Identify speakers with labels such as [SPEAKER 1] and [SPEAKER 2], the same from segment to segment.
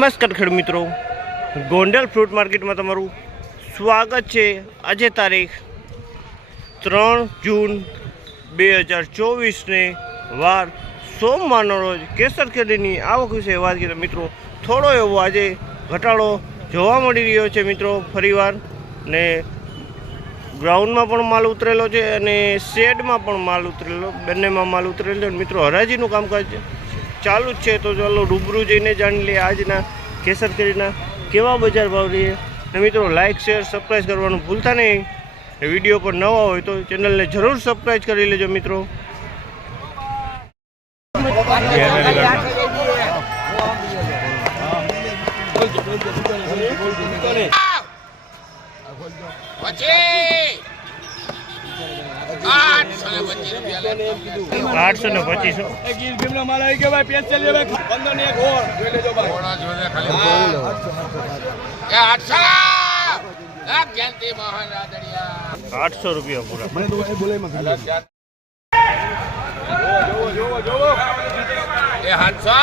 [SPEAKER 1] નમસ્કાર ખેડૂત મિત્રો. ગોંડલ ફ્રૂટ માર્કેટમાં તમારું સ્વાગત છે. આજે તારીખ ત્રણ જૂન બે હજાર ચોવીસને વાર સોમવારનો રોજ કેસર કેરીની આવક વિશે વાત કરીએ. મિત્રો, થોડો એવો આજે ઘટાડો જોવા મળી રહ્યો છે મિત્રો. ફરીવાર ને ગ્રાઉન્ડમાં પણ માલ ઉતરેલો છે અને શેડમાં પણ માલ ઉતરેલો, બંનેમાં માલ ઉતરેલો છે. મિત્રો, હરાજીનું કામકાજ ચાલુ જ છે તો ચાલો રૂબરૂ જઈને જાણી લઈએ આજના કેસર કેરીના કેવા બજાર ભાવ રહીએ અને મિત્રો લાઇક શેર સબસ્ક્રાઈબ કરવાનું ભૂલતા નહીં. વીડિયો પર નવા હોય તો ચેનલને જરૂર સબસ્ક્રાઈબ કરી લેજો મિત્રો.
[SPEAKER 2] પછી આઠસો ને પચીસ.
[SPEAKER 1] આઠસો રૂપિયા પૂરા.
[SPEAKER 2] એ સાતસો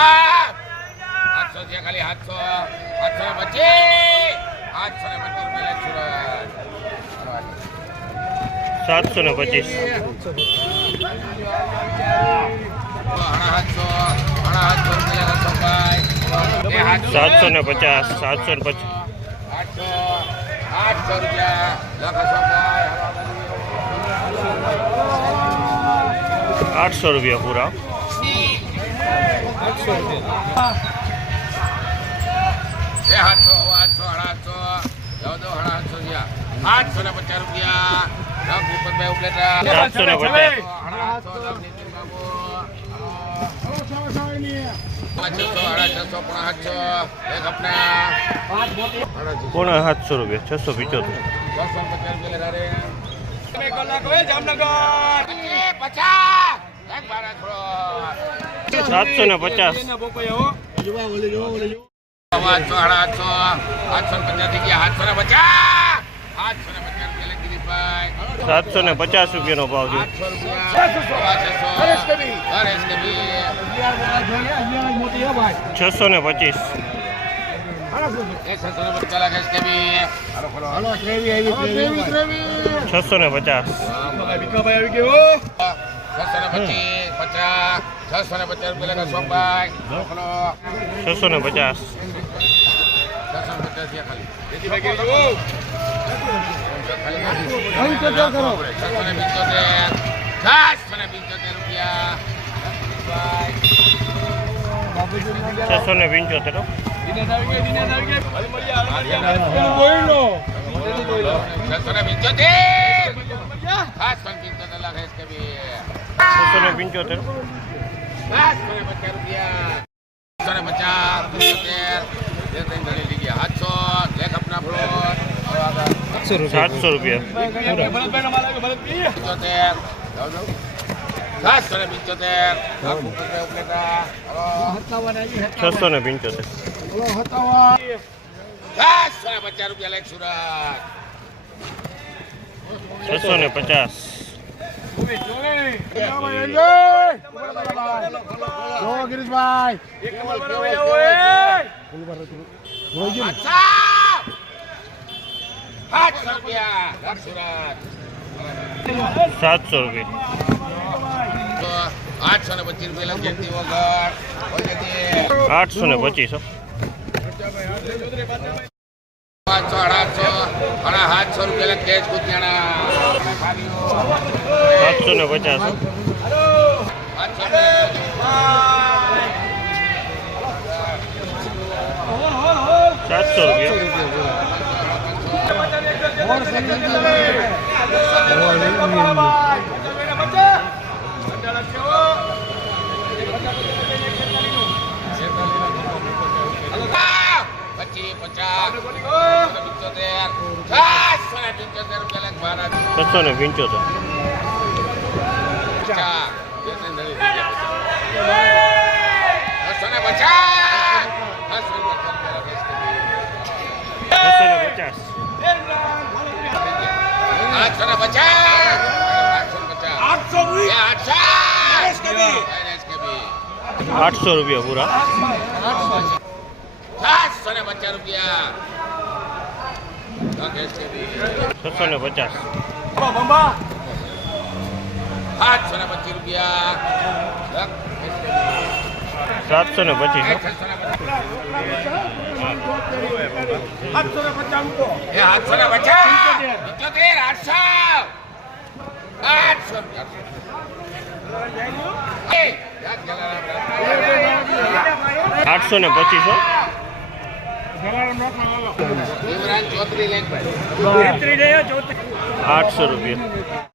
[SPEAKER 2] આઠસો છે ખાલી સાતસો આઠસો ને પચીસ. આઠસો ને પચીસ રૂપિયા
[SPEAKER 1] સાતસો ને પચીસ
[SPEAKER 2] હણા સાતસો હણા સાતસો રૂપિયા રસોભાઈ એ સાતસો
[SPEAKER 1] સાતસો ને પચાસ સાતસો ને પચાસ
[SPEAKER 2] આઠસો આઠસો રૂપિયા લખ રસોભાઈ
[SPEAKER 1] આઠસો રૂપિયા પૂરા
[SPEAKER 2] એ આઠસો આઠસો અઢારસો ચૌદો અઢારસો થયા આઠસો ને પચાસ રૂપિયા લખ ભૂપતભાઈ ઉપલેટા
[SPEAKER 1] સાતસો ને
[SPEAKER 2] પોણા આપણા
[SPEAKER 1] સાતસો રૂપિયા છસો પિચોતેર. સાતસો ને પચાસ.
[SPEAKER 2] આઠસો ને પચાસ થઈ ગયા આઠસો ને પચાસ આઠસો ને પચાસ રૂપિયા લખી દીપાઈ
[SPEAKER 1] સાતસો ને પચાસ રૂપિયાનો ભાવ છે
[SPEAKER 2] છસો
[SPEAKER 1] ને પચીસ.
[SPEAKER 2] છસો ને પચાસ
[SPEAKER 1] છસો ને પચાસ
[SPEAKER 2] છસો ને પચીસ પચાસ છસો ને પચાસ રૂપિયા લખે સોમભાઈ
[SPEAKER 1] છસો ને પચાસ
[SPEAKER 2] છસો ને પચાસ થયા ખાલી છસો ને પંચોતેર છસો ને પંચોતેર રૂપિયા
[SPEAKER 1] છસો ને પંચોતેર હો.
[SPEAKER 2] છસો ને પંચોતેર ખાસ પણ પંચોતેર લાખ હરેશ કબીર
[SPEAKER 1] છસો ને પંચોતેર
[SPEAKER 2] સાતસો ને પચાસ રૂપિયા સાતસો ને પચાસ પંચોતેર બે ત્રણ ઘણી લઈ ગયા સાતસો લેખ આપના ફ્લોર
[SPEAKER 1] સાતસો રૂપિયા
[SPEAKER 2] પંચોતેર સાતસો ને પંચોતેર
[SPEAKER 1] છસો ને પંચોતેર
[SPEAKER 2] સાતસો ને પચાસ રૂપિયા લેખ સુરત
[SPEAKER 1] છસો ને પચાસ
[SPEAKER 2] સાતસો રૂપિયા
[SPEAKER 1] સાતસો રૂપિયા.
[SPEAKER 2] આઠસો ને પચીસ રૂપિયા જયંતિ વગર
[SPEAKER 1] આઠસો ને પચીસ
[SPEAKER 2] પાંચસો અઢારસો અઢા સાતસો રૂપિયા કેશ કુતિયાણા.
[SPEAKER 1] સાતસો ને પચાસ હો.
[SPEAKER 2] પાંચસો
[SPEAKER 1] સાતસો રૂપિયા
[SPEAKER 2] પચીસ પચાસ પંચોતેર સાતસો ને પંચોતેર રૂપિયા લેખ ભારત
[SPEAKER 1] છસો ને પંચોતેર
[SPEAKER 2] પચાસ બે ત્રણ ધડી થઈ ગયા બસો ને પચાસ બસો ને પચાસ
[SPEAKER 1] છસો ને પચાસ
[SPEAKER 2] આઠસો ને પચાસ. આઠસો
[SPEAKER 1] રૂપિયા પૂરા.
[SPEAKER 2] સાત ને પચાસ રૂપિયા.
[SPEAKER 1] છસો ને પચાસ.
[SPEAKER 2] આઠસો ને પચીસ રૂપિયા.
[SPEAKER 1] સાતસો ને પચીસ
[SPEAKER 2] આઠસો ને પચાસ
[SPEAKER 1] આઠસો રૂપિયા.